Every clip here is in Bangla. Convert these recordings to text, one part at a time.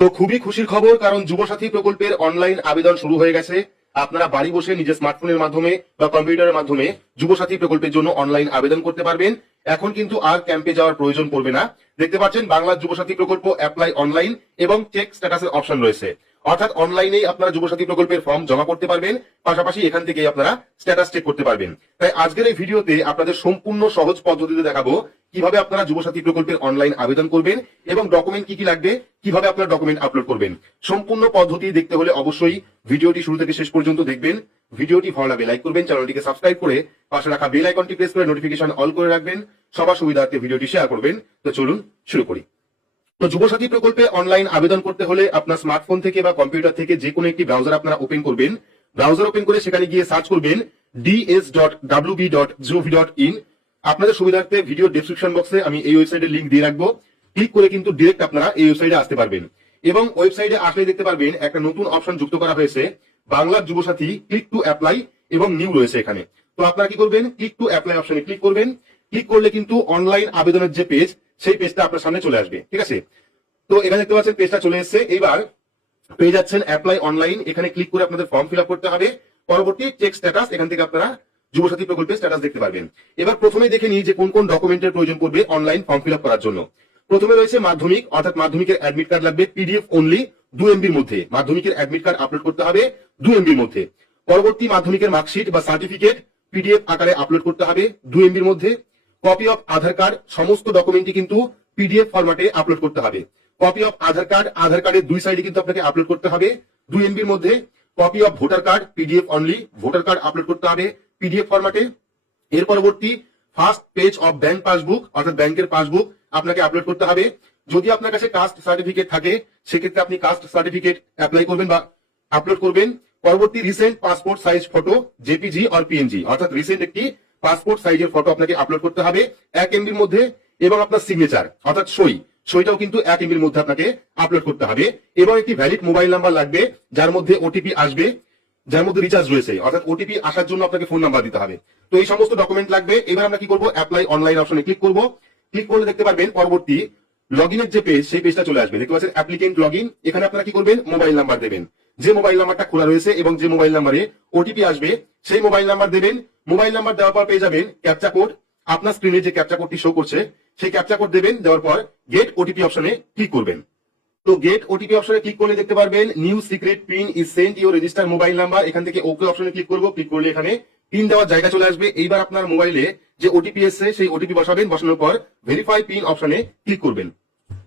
তো খুবই খুশির খবর, কারণ যুবসাথী প্রকল্পের অনলাইন আবেদন শুরু হয়ে গেছে। আপনারা বাড়ি বসে নিজের স্মার্টফোনের মাধ্যমে বা কম্পিউটারের মাধ্যমে যুবসাথী প্রকল্পের জন্য অনলাইন আবেদন করতে পারবেন। এখন কিন্তু আর ক্যাম্পে যাওয়ার প্রয়োজন পড়বে না। দেখতে পাচ্ছেন বাংলা যুবসাথী প্রকল্প অ্যাপ্লাই অনলাইন এবং চেক স্ট্যাটাসের অপশন রয়েছে, অর্থাৎ অনলাইনেই আপনারা যুবসাথী প্রকল্পের ফর্ম জমা করতে পারবেন, পাশাপাশি এখান থেকে আপনারা স্ট্যাটাস চেক করতে পারবেন। তাই আজকের এই ভিডিওতে আপনাদের সম্পূর্ণ সহজ পদ্ধতিতে দেখাবো কিভাবে আপনারা যুবসাথী প্রকল্পের অনলাইন আবেদন করবেন এবং ডকুমেন্ট কি কি লাগবে, কিভাবে আপনার ডকুমেন্ট আপলোড করবেন। সম্পূর্ণ পদ্ধতি দেখতে হলে অবশ্যই ভিডিওটি শুরু থেকে শেষ পর্যন্ত দেখবেন। ভিডিওটি ভালো লাগলে লাইক করবেন, চ্যানেলটিকে সাবস্ক্রাইব করে পাশে রাখা বেল আইকনটি প্রেস করে নোটিফিকেশন অল করে রাখবেন। সবার সুবিধার্থে ভিডিওটি শেয়ার করবেন। তো চলুন শুরু করি। তো যুবসাথী প্রকল্পে অনলাইন আবেদন করতে হলে আপনার স্মার্টফোন থেকে বা কম্পিউটার থেকে যে কোনো একটি ব্রাউজার আপনারা ওপেন করবেন। ব্রাউজার ওপেন করে সেখানে গিয়ে সার্চ করবেন ds.wb.gov.in। আপনাদের সুবিধার্থে ভিডিও ডেসক্রিপশন বক্সে আমি এই ওয়েবসাইটের লিংক দিয়ে রাখবো। ক্লিক করে কিন্তু ডিরেক্ট আপনারা এই ওয়েবসাইটে আসতে পারবেন এবং ওয়েবসাইটে আসলে দেখতে পারবেন একটা নতুন অপশন যুক্ত করা হয়েছে, Bangla Yuvasathi click to apply এবং নিউ রয়েছে এখানে। তো আপনারা কি করবেন, ক্লিক টু অ্যাপ্লাই অপশনে ক্লিক করবেন। ক্লিক করলে কিন্তু অনলাইন আবেদনের যে পেজ, সেই পেজটা আপনার সামনে চলে আসবে। ঠিক আছে, তো এখানে দেখতে পাচ্ছেন পেজটা চলে এসেছে। এইবার পেয়ে যাচ্ছেন অ্যাপ্লাই অনলাইন, এখানে ক্লিক করে আপনাদের ফর্ম ফিল আপ করতে হবে। পরবর্তী চেক স্ট্যাটাস, এখান থেকে আপনারা যুবসাথী প্রকল্পের স্ট্যাটাস দেখতে পারবেন। এবার প্রথমে দেখে নিই যে কোন কোন ডকুমেন্টের প্রয়োজন পড়বে অনলাইন ফর্ম ফিল আপ করার জন্য। প্রথমে রয়েছে মাধ্যমিক, অর্থাৎ মাধ্যমিকের অ্যাডমিট কার্ড লাগবে পিডিএফ অনলি 2 MB মধ্যে। মাধ্যমিকের অ্যাডমিট কার্ড আপলোড করতে হবে 2 MB মধ্যে। পরবর্তী মাধ্যমিকের মার্কশিট বা সার্টিফিকেট পিডিএফ আকারে আপলোড করতে হবে 2 MB মধ্যে। কপি অফ আধার কার্ড, সমস্ত ডকুমেন্টই কিন্তু পিডিএফ ফরম্যাটে আপলোড করতে হবে। কপি অফ আধার কার্ড, আধার কার্ডের দুই সাইডে কিন্তু আপনাকে আপলোড করতে হবে 2 MB মধ্যে। Copy of voter card PDF only, voter card upload করতে হবে পিডিএফ ফরম্যাটে। এর পরবর্তী first page of bank passbook, অর্থাৎ ব্যাংকের পাসবুক আপনাকে আপলোড করতে হবে। যদি আপনার কাছে কাস্ট সার্টিফিকেট থাকে সেক্ষেত্রে আপনি কাস্ট সার্টিফিকেট অ্যাপ্লাই করবেন বা আপলোড করবেন। পরবর্তী recent passport size photo JPG আর পিএনজি, অর্থাৎ রিসেন্ট একটি পাসপোর্ট সাইজের ফটো আপনাকে আপলোড করতে হবে 1 MB মধ্যে। এবং আপনার সিগনেচার অর্থাৎ সইটাও কিন্তু 1 MB মধ্যে আপনাকে আপলোড করতে হবে। এবং একটি ভ্যালিড মোবাইল নাম্বার লাগবে যার মধ্যে ওটিপি আসবে, যার মধ্যে রিচার্জ রয়েছে, অর্থাৎ ওটিপি আসার জন্য আপনাকে ফোন নাম্বার দিতে হবে। তো এই সমস্ত ডকুমেন্ট লাগবে। এবার আমরা কি করবো, অ্যাপ্লাই অনলাইন অপশনে ক্লিক করবো। ক্লিক করলে দেখতে পারবেন পরবর্তী লগইনের যে পেজ, সেই পেজটা চলে আসবে। দেখতে পাচ্ছেন অ্যাপ্লিকেন্ট লগইন। এখানে আপনারা কি করবেন, মোবাইল নাম্বার দেবেন, যে মোবাইল নাম্বারটা খোলা রয়েছে এবং যে মোবাইল নাম্বারে ওটিপি আসবে সেই মোবাইল নাম্বার দেবেন। মোবাইল নাম্বার দেওয়ার পর পেয়ে যাবেন ক্যাপচা কোড। আপনার স্ক্রিনে যে ক্যাপচা কোডটি শো করছে সেই ক্যাপচা কোড দেবেন। দেওয়ার পর গেট ওটিপি অপশনে ক্লিক করবেন। তো গেট ওটিপি অপশনে ক্লিক করলে দেখতে পারবেন new secret PIN is sent your register mobile number. এখান থেকে ওকে অপশনে ক্লিক করবো। ক্লিক করলে এখানে পিন দেওয়ার জায়গা চলে আসবে। এইবার আপনার মোবাইলে যে ওটিপি এসছে সেই ওটিপি বসাবেন। বসানোর পর ভেরিফাই পিন অপশনে ক্লিক করবেন।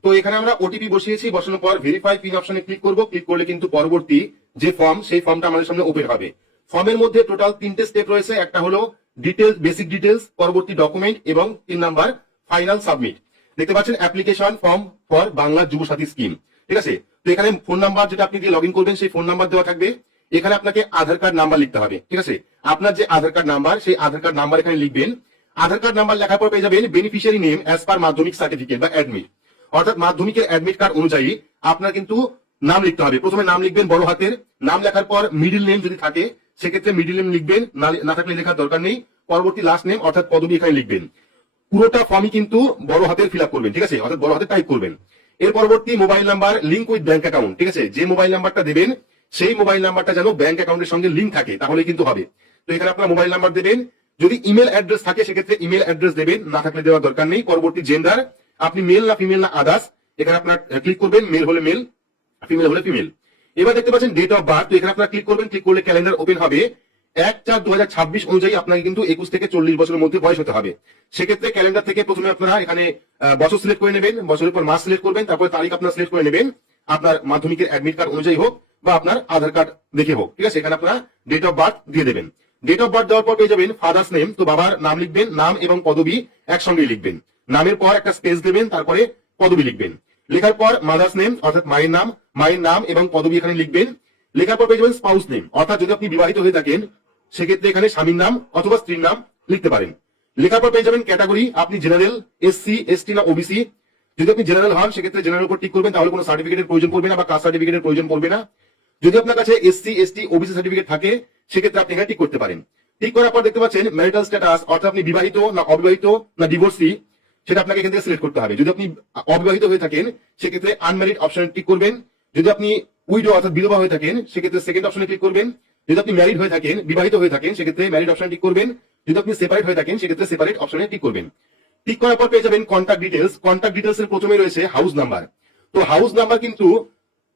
তো এখানে আমরা ওটিপি বসিয়েছি, বসানোর পর ভেরিফাই পিন অপশনে ক্লিক করবো। ক্লিক করলে কিন্তু পরবর্তী যে ফর্ম, সেই ফর্মটা আমাদের সামনে ওপেন হবে। ফর্মের মধ্যে টোটাল 3টে স্টেপ রয়েছে। একটা হলো ডিটেলস, বেসিক ডিটেলস, পরবর্তী ডকুমেন্ট এবং 3 নাম্বার ফাইনাল সাবমিট। দেখতে পাচ্ছেন application form for Bangla Yuvasathi scheme. ঠিক আছে, তো এখানে ফোন নাম্বার যেটা আপনি দিয়ে লগইন করবেন সেই ফোন নাম্বার দেওয়া থাকবে। এখানে আপনাকে আধার কার্ড নাম্বার লিখতে হবে। ঠিক আছে, আপনার যে আধার কার্ড নাম্বার, সেই আধার কার্ড নাম্বার এখানে লিখবেন। আধার কার্ড নাম্বার লেখার পর পেয়ে যাবেন বেনিফিশিয়ারি নেম অ্যাজ পার মাধ্যমিক সার্টিফিকেট বা অ্যাডমিট, অর্থাৎ মাধ্যমিকের অ্যাডমিট কার্ড অনুযায়ী আপনার কিন্তু নাম লিখতে হবে। প্রথমে নাম লিখবেন বড় হাতের, নাম লেখার পর মিডিল নেম যদি থাকে সেক্ষেত্রে মিডিল নেম লিখবেন, না থাকলে লেখার দরকার নেই। পরবর্তী লাস্ট নেম অর্থাৎ পদবি এখানে লিখবেন। পুরোটা ফর্মই কিন্তু বড় হাতের ফিল আপ করবেন। ঠিক আছে, অর্থাৎ বড় হাতে টাইপ করবেন। এর পরবর্তী mobile number link with bank account. ঠিক আছে, যে মোবাইল নাম্বারটা দেবেন সেই মোবাইল নাম্বারটা যেন ব্যাংক অ্যাকাউন্টের সঙ্গে লিঙ্ক থাকে, তাহলে কিন্তু হবে। তো এখানে আপনার মোবাইল নাম্বার দেবেন। যদি ইমেল অ্যাড্রেস থাকে সেক্ষেত্রে ইমেল অ্যাড্রেস দেবেন, না থাকলে দেওয়ার দরকার নেই। পরবর্তী জেন্ডার, আপনি মেল না ফিমেল না আদার্স, এখানে আপনার ক্লিক করবেন। মেল হলে মেল, ফিমেল হলে ফিমেল। এবার দেখতে পাচ্ছেন ডেট অফ বার্থ, তো এখানে আপনার ক্লিক করবেন। ক্লিক করলে ক্যালেন্ডার ওপেন হবে। 1/4/2026 অনুযায়ী আপনাকে কিন্তু 21 থেকে 40 বছরের মধ্যে বয়স হতে হবে। সেক্ষেত্রে ক্যালেন্ডার থেকে প্রথমে আপনারা এখানে বছর সিলেক্ট করে নেবেন, বছরের পর মাস সিলেক্ট করবেন, তারপর তারিখ আপনার সিলেক্ট করে নেবেন, আপনার মাধ্যমিকের অ্যাডমিট কার্ড অনুযায়ী হোক বা আপনার আধার কার্ড দেখে হোক। ঠিক আছে, এখানে আপনারা ডেট অফ বার্থ দিয়ে দেবেন। ডেট অফ বার্থ দেওয়ার পর পেয়ে যাবেন ফাদার্স নেম, তো বাবার নাম লিখবেন, নাম এবং পদবি একসঙ্গেই লিখবেন। নামের পর একটা স্পেস দেবেন, তারপরে পদবি লিখবেন। লেখার পর মাদার্স নেম অর্থাৎ মায়ের নাম এবং পদবি এখানে লিখবেন। লেখার পর পেয়ে যাবেন স্পাউস নেম, অর্থাৎ যদি আপনি বিবাহিত হয়ে থাকেন সেক্ষেত্রে এখানে স্বামীর নাম অথবা স্ত্রীর নাম লিখতে পারেন। লেখার পর পেয়ে যাবেন ক্যাটাগরি, আপনি জেনারেল, এসসি, এসটি না ওবিসি। যদি আপনি জেনারেল হন সেক্ষেত্রে জেনারেল উপর টিক করবেন, তাহলে কোনো সার্টিফিকেটের প্রয়োজন পড়বে না বা কাস্ট সার্টিফিকেটের প্রয়োজন পড়বে না। যদি আপনার কাছে এসসি, এসটি, ওবিসি সার্টিফিকেট থাকে সেক্ষেত্রে আপনি এখানে টিক করতে পারেন। টিক করার পর দেখতে পাচ্ছেন ম্যারিটাল স্ট্যাটাস, অর্থাৎ আপনি বিবাহিত না অবিবাহিত না ডিভোর্সি, সেটা আপনাকে এখান থেকে সিলেক্ট করতে হবে। যদি আপনি অবিবাহিত হয়ে থাকেন সেক্ষেত্রে আনম্যারিড অপশনে টিক করবেন। যদি আপনি উইডো অর্থাৎ বিধবা হয়ে থাকেন সেক্ষেত্রে সেকেন্ড অপশনে ক্লিক করবেন। যদি আপনি ম্যারিড হয়ে থাকেন, বিবাহিত হয়ে থাকেন, সেক্ষেত্রে ম্যারিড অপশনে ক্লিক করবেন। যদি আপনি সেপারেট হয়ে থাকেন সেক্ষেত্রে সেপারেট অপশনে ক্লিক করবেন। ক্লিক করার পর পেয়ে যাবেন কন্ট্যাক্ট ডিটেলস। কন্ট্যাক্ট ডিটেলস এর প্রথমে রয়েছে হাউস নাম্বার। তো হাউস নাম্বার কিন্তু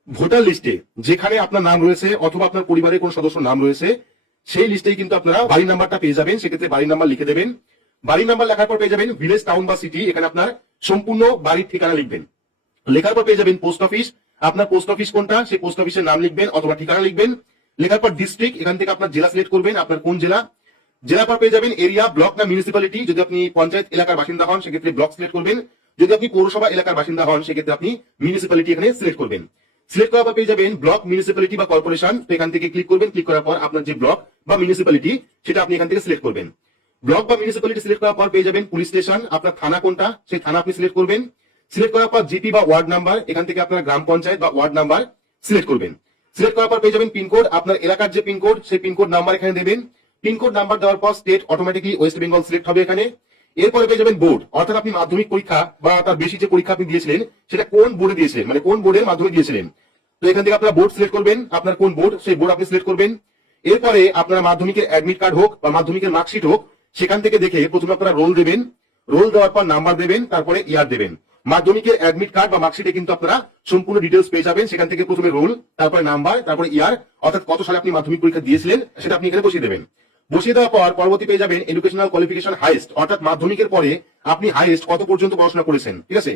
ভোটার লিস্টে যেখানে আপনার নাম রয়েছে অথবা আপনার পরিবারের কোন সদস্য নাম রয়েছে সেই লিস্টেই কিন্তু আপনারা বাড়ির নাম্বারটা পেয়ে যাবেন। সেক্ষেত্রে বাড়ির নাম্বার লিখে দেবেন। বাড়ির নাম্বার লেখার পর পেয়ে যাবেন ভিলেজ, টাউন বা সিটি, এখানে আপনার সম্পূর্ণ বাড়ির ঠিকানা লিখবেন। লেখার পর পেয়ে যাবেন পোস্ট অফিস, আপনার পোস্ট অফিস কোনটা সেই পোস্ট অফিসের নাম লিখবেন অথবা ঠিকানা লিখবেন। লেখার পর ডিস্ট্রিক্ট, এখান থেকে আপনার জেলা সিলেক্ট করবেন, আপনার কোন জেলা। জেলার পর পেয়ে যাবেন এরিয়া, ব্লক না মিউনিসিপ্যালিটি। যদি আপনি পঞ্চায়েত এলাকার বাসিন্দা হন সেক্ষেত্রে ব্লক সিলেক্ট করবেন। যদি আপনি পৌরসভা এলাকার বাসিন্দা হন সেক্ষেত্রে আপনি মিউনিসিপ্যালিটি এখানে সিলেক্ট করবেন। সিলেক্ট করার পর পেয়ে যাবেন ব্লক, মিউনিসিপ্যালিটি বা কর্পোরেশন। তো এখান থেকে ক্লিক করবেন। ক্লিক করার পর আপনার যে ব্লক বা মিউনিসিপ্যালিটি সেটা আপনি এখান থেকে সিলেক্ট করবেন। ব্লক বা মিউনিসিপ্যালিটি সিলেক্ট করার পর পেয়ে যাবেন পুলিশ স্টেশন, আপনার থানা কোনটা সেই থানা আপনি সিলেক্ট করবেন। সিলেক্ট করার পর জিপি বা ওয়ার্ড নাম্বার, এখান থেকে আপনার গ্রাম পঞ্চায়েত বা ওয়ার্ড নাম্বার সিলেক্ট করবেন। সিলেক্ট করার পর পেয়ে যাবেন পিনকোড, আপনার এলাকার যে পিনকোড সেই পিনকোড নাম্বার এখানে দেবেন। পিনকোড নাম্বার দেওয়ার পর state automatically West Bengal select হবে এখানে। এরপরে পেয়ে যাবেন বোর্ড, অর্থাৎ আপনি মাধ্যমিক পরীক্ষা বা তার বেশি যে পরীক্ষা আপনি দিয়েছিলেন সেটা কোন বোর্ডে দিয়েছিলেন, মানে কোন বোর্ডের মাধ্যমে দিয়েছিলেন। তো এখান থেকে আপনারা বোর্ড সিলেক্ট করবেন, আপনার কোন বোর্ড সেই বোর্ড আপনি সিলেক্ট করবেন। এরপরে আপনারা মাধ্যমিকের অ্যাডমিট কার্ড হোক বা মাধ্যমিকের মার্কশিট হোক সেখান থেকে দেখে প্রথমে আপনারা রোল দেবেন। রোল দেওয়ার পর নাম্বার দেবেন, তারপরে ইয়ার দেবেন। মাধ্যমিকের অ্যাডমিট কার্ড বা মার্কশিটে কিন্তু আপনারা সম্পূর্ণ ডিটেলস পেয়ে যাবেন। সেখান থেকে প্রথমে রোল, তারপরে নাম্বার, তারপরে ইয়ার, অর্থাৎ কত সালে আপনি মাধ্যমিক পরীক্ষা দিয়েছিলেন সেটা আপনি এখানে বসিয়ে দেবেন। বসিয়ে দেওয়ার পর পরবর্তী পেয়ে যাবেন এডুকেশনাল কোয়ালিফিকেশন হাইয়েস্ট, অর্থাৎ মাধ্যমিকের পরে আপনি হাইয়েস্ট কত পর্যন্ত পড়াশোনা করেছেন। ঠিক আছে,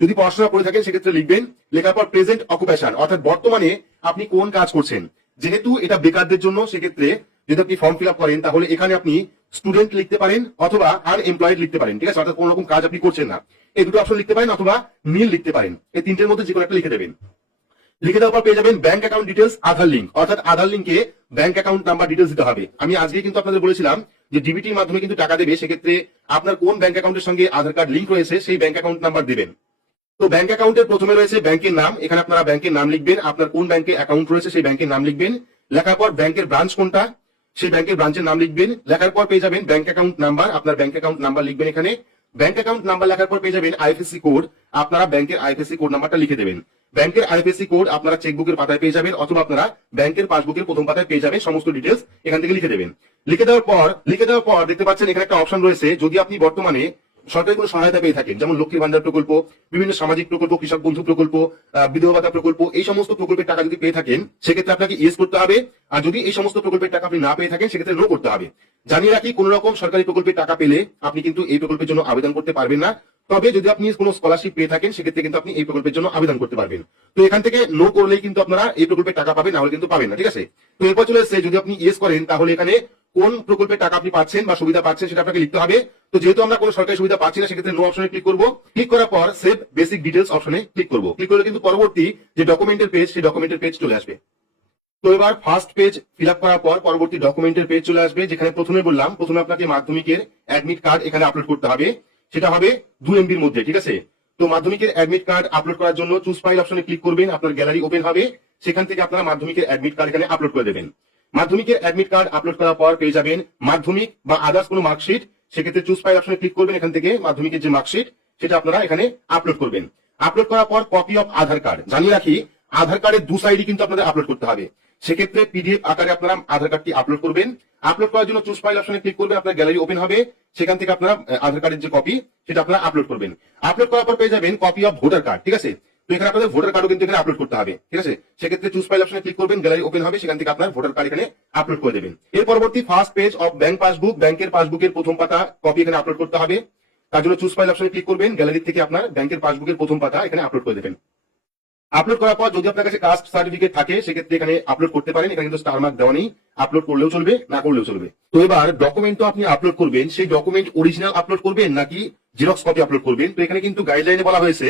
যদি পড়াশোনা করে থাকেন সেক্ষেত্রে লিখবেন। লেখার পর প্রেজেন্ট অকুপেশন, অর্থাৎ বর্তমানে আপনি কোন কাজ করছেন। যেহেতু এটা বেকারদের জন্য সেক্ষেত্রে যদি আপনি ফর্ম ফিল আপ করেন তাহলে এখানে আপনি স্টুডেন্ট লিখতে পারেন অথবা আনএমপ্লয়েড লিখতে পারেন। ঠিক আছে, অর্থাৎ কোন রকম কাজ আপনি করছেন না, এই দুটো অপশন লিখতে পারেন অথবা নীল লিখতে পারেন। এই তিনটের মধ্যে যে কোনো একটা লিখে দেবেন। লিখে দেওয়ার পর পেয়ে যাবেন ব্যাংক অ্যাকাউন্ট ডিটেলস, আধার লিঙ্ক, অর্থাৎ আধার লিঙ্কে ব্যাংক অ্যাকাউন্ট নাম্বার ডিটেলস দিতে হবে। আমি আজকে কিন্তু আপনাদের বলেছিলাম যে ডিবিটির মাধ্যমে কিন্তু টাকা দেবে, সেক্ষেত্রে আপনার কোন ব্যাংক অ্যাকাউন্টের সঙ্গে আধার কার্ড লিঙ্ক রয়েছে সেই ব্যাংক অ্যাকাউন্ট নাম্বার দেবেন। তো ব্যাংক অ্যাকাউন্টের প্রথমে রয়েছে ব্যাংকের নাম, এখানে আপনারা ব্যাংকের নাম লিখবেন, আপনার কোন ব্যাংকে অ্যাকাউন্ট রয়েছে সেই ব্যাংকের নাম লিখবেন। লেখার পর ব্যাংকের ব্রাঞ্চ কোনটা সেই ব্যাংকের ব্রাঞ্চের নাম লিখবেন। লেখার পর পেয়ে যাবেন ব্যাংক অ্যাকাউন্ট নাম্বার, আপনার ব্যাংক অ্যাকাউন্ট নাম্বার লিখবেন এখানে। ব্যাংক অ্যাকাউন্ট নাম্বার লেখার পর পেয়ে যাবেন আইএফএসসি কোড, আপনারা ব্যাংকের আইএফএসসি কোড নাম্বারটা লিখে দেবেন। ব্যাংকের আইএফএসসি কোড আপনারা চেকবুকের পাতায় পেয়ে যাবেন অথবা আপনারা ব্যাংকের পাসবুকের প্রথম পাতায় পেয়ে যাবেন। সমস্ত ডিটেলস এখান থেকে লিখে দেবেন। লিখে দেওয়ার পর দেখতে পাচ্ছেন এখানে একটা অপশন রয়েছে, যদি আপনি বর্তমানে সরকারি কোনো সহায়তা পেয়ে থাকেন, যেমন লক্ষ্মীর ভান্ডার প্রকল্প, বিভিন্ন সামাজিক প্রকল্প, কৃষক বন্ধু প্রকল্প, বিধবা ভাতা প্রকল্প, এই সমস্ত প্রকল্পের টাকা যদি পেয়ে থাকেন সেক্ষেত্রে আপনাকে ইয়েস করতে হবে। আর যদি এই সমস্ত প্রকল্পের টাকা আপনি না পেয়ে থাকেন সেক্ষেত্রে নো করতে হবে। জানিয়ে রাখি, কোন রকম সরকারি প্রকল্পের টাকা পেলে আপনি কিন্তু এই প্রকল্পের জন্য আবেদন করতে পারবেন না। তবে যদি আপনি কোনো স্কলারশিপ পেয়ে থাকেন সেক্ষেত্রে কিন্তু আপনি এই প্রকল্পের জন্য আবেদন করতে পারবেন। তো এখান থেকে নো করলেই কিন্তু আপনারা এই প্রকল্পের টাকা পাবেন, না হলে কিন্তু পাবেন না। ঠিক আছে, তো এরপর চলে এসেছে যদি আপনি ইয়েস করেন তাহলে এখানে কোন প্রকল্পের টাকা আপনি পাচ্ছেন বা সুবিধা পাচ্ছেন সেটা আপনাকে লিখতে হবে। তো যেহেতু আমরা কোনো সরকারি সুবিধা পাচ্ছি না সেক্ষেত্রে নো অপশনে ক্লিক করব। ক্লিক করার পর সেভ বেসিক ডিটেলস অপশনে ক্লিক করব। ক্লিক করলে কিন্তু পরবর্তী যে ডকুমেন্টের পেজ সেই ডকুমেন্টের পেজ চলে আসবে। তো এবার ফার্স্ট পেজ ফিল আপ করার পর পরবর্তী ডকুমেন্টের পেজ চলে আসবে, যেখানে প্রথমে বললাম প্রথমে আপনাকে মাধ্যমিকের অ্যাডমিট কার্ড এখানে আপলোড করতে হবে। সেটা হবে 2 MB এর মধ্যে। ঠিক আছে, তো মাধ্যমিকের অ্যাডমিট কার্ড আপলোড করার জন্য চুজ ফাইল অপশনে ক্লিক করবেন, আপনার গ্যালারি ওপেন হবে, সেখান থেকে আপনারা মাধ্যমিকের অ্যাডমিট কার্ড এখানে আপলোড করে দেবেন। মাধ্যমিকের অ্যাডমিট কার্ড আপলোড করার পর পেয়ে যাবেন মাধ্যমিক বা আদার্স কোনো মার্কশিট, সেক্ষেত্রে চুজ ফাইল অপশনে ক্লিক করবেন, এখান থেকে মাধ্যমিকের যে মার্কশিট সেটা আপনারা এখানে আপলোড করবেন। আপলোড করার পর কপি অফ আধার কার্ড, জানিয়ে রাখি আধার কার্ডের 2 সাইডই কিন্তু আপনাদের আপলোড করতে হবে। সেক্ষেত্রে পিডিএফ আকারে আপনারা আধার কার্ডটি আপলোড করবেন। আপলোড করার জন্য চুজ ফাইল অপশনে ক্লিক করবেন, আপনার গ্যালারি ওপেন হবে, সেখান থেকে আপনারা আধার কার্ডের যে কপি সেটা আপনারা আপলোড করবেন। আপলোড করার পর পেয়ে যাবেন কপি অফ ভোটার কার্ড। ঠিক আছে, তো এখানে আপনাদের ভোটার কার্ডও কিন্তু এখানে আপলোড করতে হবে। ঠিক আছে, সেক্ষেত্রে চুজ ফাইল অপশনে ক্লিক করবেন, গ্যালারি ওপেন হবে, সেখান থেকে আপনার ভোটার কার্ড এখানে আপলোড করে দেবেন। এর পরবর্তী first page of bank passbook, ব্যাংকের পাসবুকের প্রথম পাতা কপি এখানে আপলোড করতে হবে। তার জন্য চুজ ফাইল অপশনে ক্লিক করবেন, গ্যালারি থেকে আপনার ব্যাংকের পাসবুকের প্রথম পাতা এখানে আপলোড করে দেবেন। আপলোড করার পর যদি আপনার কাছে কাস্ট সার্টিফিকেট থাকে সেক্ষেত্রে এখানে আপলোড করতে পারেন, এখানে কিন্তু স্টার মার্ক দেওয়া নেই, আপলোড করলেও চলবে না করলেও চলবে। তো এবার ডকুমেন্ট তো আপনি আপলোড করবেন, সেই ডকুমেন্ট অরিজিনাল আপলোড করবেন নাকি জেরক্স কপি আপলোড করবেন। তো এখানে কিন্তু গাইডলাইনে বলা হয়েছে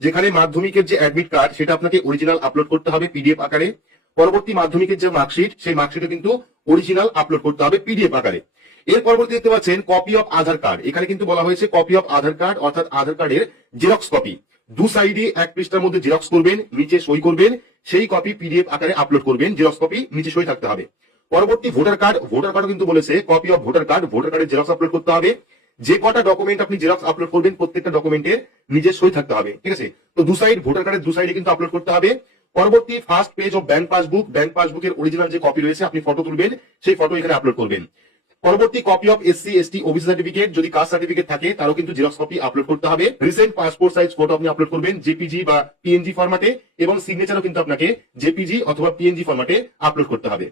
যেখানে মাধ্যমিকের যে অ্যাডমিট কার্ড সেটা আপনাকে অরিজিনাল আপলোড করতে হবে পিডিএফ আকারে। পরবর্তী মাধ্যমিকের যে মার্কশিট সেই মার্কশিটে কিন্তু অরিজিনাল আপলোড করতে হবে পিডিএফ আকারে। এর পরবর্তী দেখতে পাচ্ছেন কপি অফ আধার কার্ড, এখানে কিন্তু বলা হয়েছে কপি অফ আধার কার্ড অর্থাৎ আধার কার্ডের জেরক্স কপি 2 সাইডে 1 পৃষ্ঠার মধ্যে জেরক্স করবেন, নিচে সই করবেন, সেই কপি পিডিএফ আকারে আপলোড করবেন, জেরক্স কপি নিচে সই থাকতে হবে। পরবর্তী ভোটার কার্ড কিন্তু বলেছে কপি অফ ভোটার কার্ডের জেরক্স আপলোড করতে হবে। যে কটা ডকুমেন্ট আপনি জেরক্স আপলোড করবেন প্রত্যেকটা ডকুমেন্টের নিজের সই থাকতে হবে। ঠিক আছে, তো 2 সাইড ভোটার কার্ডের 2 সাইডে কিন্তু আপলোড করতে হবে। পরবর্তী ফার্স্ট পেজ অফ ব্যাংক পাসবুকের অরিজিনাল যে কপি রয়েছে আপনি ফটো তুলবেন, সেই ফটো এখানে আপলোড করবেন। পরবর্তী copy of SC ST OBC certificate, যদি কাস্ট সার্টিফিকেট থাকে তারও কিন্তু জেরক্স কপি আপলোড করতে হবে। রিসেন্ট পাসপোর্ট সাইজ ফটো আপনি আপলোড করবেন জেপিজি বা পিএনজি ফরম্যাটে, এবং সিগনেচারও কিন্তু আপনাকে জেপিজি অথবা পিএনজি ফরম্যাটে আপলোড করতে হবে।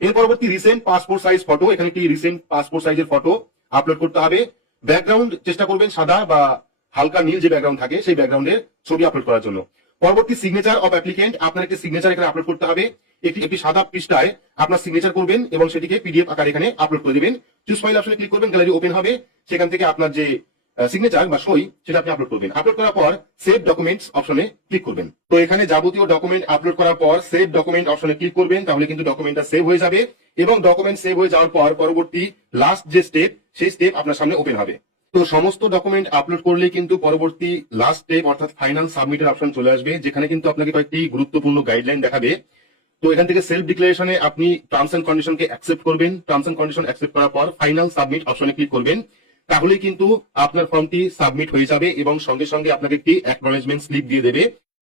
এর পরবর্তী রিসেন্ট পাসপোর্ট সাইজ ফটো, এখানে একটি রিসেন্ট পাসপোর্ট সাইজের ফটো আপলোড করতে হবে। ব্যাকগ্রাউন্ড চেষ্টা করবেন সাদা বা হালকা নীল যে ব্যাকগ্রাউন্ড থাকে সেই ব্যাকগ্রাউন্ডের ছবি আপলোড করার জন্য। পরবর্তী সিগনেচার অফ অ্যাপ্লিকেন্ট, আপনার একটি সিগনেচার এখানে আপলোড করতে হবে। একটি সাদা পৃষ্ঠায় আপনার সিগনেচার করবেন এবং সেটিকে পিডিএফ আকারে এখানে আপলোড করে দিবেন। চুজ ফাইল অপশনে ক্লিক করবেন, গ্যালারি ওপেন হবে, সেখান থেকে আপনার যে সিগনেচার বা সই সেটা আপনি আপলোড করবেন। আপলোড করার পর সেভ ডকুমেন্টস অপশনে ক্লিক করবেন। তো এখানে যাবতীয় ডকুমেন্ট আপলোড করার পর সেভ ডকুমেন্ট অপশনে ক্লিক করবেন, তাহলে কিন্তু ডকুমেন্টটা সেভ হয়ে যাবে। এবং ডকুমেন্ট সেভ হয়ে যাওয়ার পর পরবর্তী লাস্ট যে স্টেপ, সেই স্টেপ আপনার সামনে ওপেন হবে। তো সমস্ত ডকুমেন্ট আপলোড করলে কিন্তু পরবর্তী লাস্ট স্টেপ অর্থাৎ ফাইনাল সাবমিটের অপশন চলে আসবে, যেখানে কিন্তু আপনাকে কয়েকটি গুরুত্বপূর্ণ গাইডলাইন দেখাবে। তো এখান থেকে সেলফ ডিক্লারেশনে আপনি টার্মস এন্ড কন্ডিশনকে অ্যাকসেপ্ট করবেন। টার্মস এন্ড কন্ডিশন অ্যাকসেপ্ট করার পর ফাইনাল সাবমিট অপশনে ক্লিক করবেন, তাহলেই কিন্তু আপনার ফর্মটি সাবমিট হয়ে যাবে এবং সঙ্গে সঙ্গে আপনাকে একটি অ্যাকনলেজমেন্ট স্লিপ দিয়ে দেবে।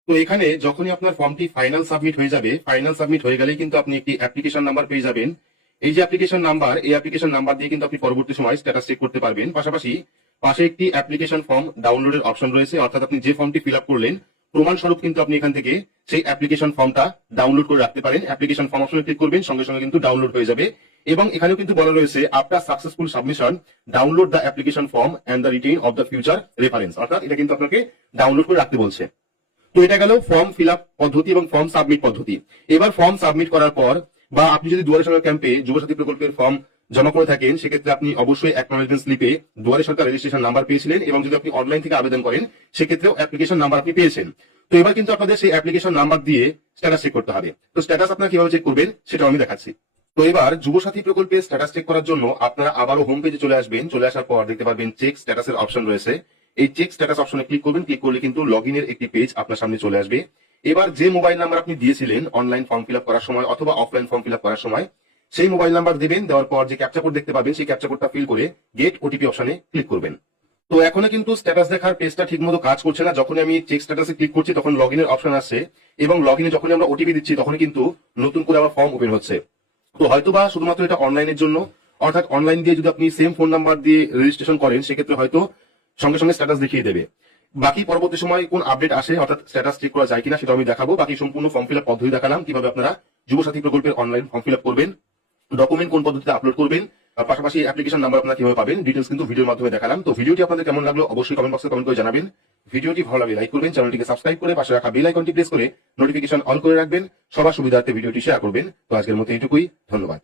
তো এখানে যখনই আপনার ফর্মটি ফাইনাল সাবমিট হয়ে যাবে, ফাইনাল সাবমিট হয়ে গেলেই কিন্তু আপনি একটি অ্যাপ্লিকেশন নাম্বার পেয়ে যাবেন। এই যে অ্যাপ্লিকেশন নাম্বার, এই অ্যাপ্লিকেশন নাম্বার দিয়ে কিন্তু আপনি পরবর্তী সময় স্ট্যাটাস চেক করতে পারবেন। পাশাপাশি পাশে একটি অ্যাপ্লিকেশন ফর্ম ডাউনলোডের অপশন রয়েছে, অর্থাৎ আপনি যে ফর্মটি ফিল আপ করলেন প্রমাণ স্বরূপ কিন্তু আপনি এখান থেকে সেই অ্যাপ্লিকেশন ফর্মটা ডাউনলোড করে রাখতে পারেন। অ্যাপ্লিকেশন ফর্ম অপশনে ক্লিক করবেন, সঙ্গে সঙ্গে কিন্তু ডাউনলোড হয়ে যাবে। এবং এখানেও কিন্তু বলা রয়েছে after successful submission download the application form and the retain of the future reference, অর্থাৎ এটা কিন্তু আপনাকে ডাউনলোড করে রাখতে বলছে। তো এটা গেল ফর্ম ফিল আপ পদ্ধতি এবং ফর্ম সাবমিট পদ্ধতি। এবার ফর্ম সাবমিট করার পর বা আপনি যদি দুয়ারে সরকার ক্যাম্পে যুবসাথী প্রকল্পের ফর্ম জমা করে থাকেন, সেক্ষেত্রে আপনি অবশ্যই অ্যাকনলেজমেন্ট স্লিপে দুয়ারে সরকার রেজিস্ট্রেশন নাম্বার পেয়েছিলেন, এবং যদি আপনি অনলাইন থেকে আবেদন করেন সেক্ষেত্রেও অ্যাপ্লিকেশন নাম্বার আপনি পেয়েছেন। তো এবার কিন্তু আপনাদের সেই অ্যাপ্লিকেশন নাম্বার দিয়ে স্ট্যাটাস চেক করতে হবে। তো স্ট্যাটাস আপনারা কিভাবে চেক করবেন সেটা আমি দেখাচ্ছি। তো এবার যুবসাথী প্রকল্পের স্ট্যাটাস চেক করার জন্য আপনারা আবারও হোম পেজে চলে আসবেন। চলে আসার পর দেখতে পারবেন চেক স্ট্যাটাসের অপশন রয়েছে। এই চেক স্ট্যাটাস অপশনে ক্লিক করবেন, ক্লিক করলে কিন্তু লগইনের একটি পেজ আপনার সামনে চলে আসবে। এবার যে মোবাইল নাম্বার আপনি দিয়েছিলেন অনলাইন ফর্ম ফিল আপ করার সময় অথবা অফলাইন ফর্ম ফিল আপ করার সময়, সেই মোবাইল নাম্বার দিবেন। দেওয়ার পর যে ক্যাপচা কোড দেখতে পাবেন, সেই ক্যাপচা কোডটা ফিল করে গেট ওটিপি অপশনে ক্লিক করবেন। তো এখনো কিন্তু স্ট্যাটাস দেখার পেজটা ঠিকমতো কাজ করছে না। যখন আমি চেক স্ট্যাটাসে ক্লিক করছি তখন লগইনের অপশন আসছে, এবং লগইনে যখন আমরা ওটিপি দিচ্ছি তখন কিন্তু নতুন করে আবার ফর্ম ওপেন হচ্ছে। তো হয়তোবা শুধুমাত্র এটা অনলাইনের জন্য, অর্থাৎ অনলাইন দিয়ে যদি আপনি সেম ফোন নাম্বার দিয়ে রেজিস্ট্রেশন করেন সেক্ষেত্রে হয়তো সঙ্গে সঙ্গে স্ট্যাটাস দেখিয়ে দেবে। বাকি পরবর্তী সময় কোন আপডেট আসে অর্থাৎ স্ট্যাটাস চেক করা যায় কিনা সেটা আমি দেখাবো। বাকি সম্পূর্ণ ফর্ম ফিল আপ পদ্ধতি দেখালাম, কিভাবে আপনারা যুবসাথী প্রকল্পের অনলাইন ফর্ম ফিল আপ করবেন, ডকুমেন্ট কোন পদ্ধতিতে আপলোড করবেন, পাশাপাশি অ্যাপ্লিকেশন নাম্বার আপনারা কিভাবে পাবেন, ডিটেলস কিন্তু ভিডিওর মাধ্যমে দেখালাম। তো ভিডিওটি আপনাদের কেমন লাগলো অবশ্যই কমেন্ট বক্সে কমেন্ট করে জানাবেন। ভিডিওটি ভালো লাগলে লাইক করবেন, চ্যানেলটিকে সাবস্ক্রাইব করে পাশে রাখা বেল আইকনটি প্রেস করে নোটিফিকেশন অল করে রাখবেন। সবার সুবিধার্থে ভিডিওটি শেয়ার করবেন। তো আজকের মতো এইটুকুই, ধন্যবাদ।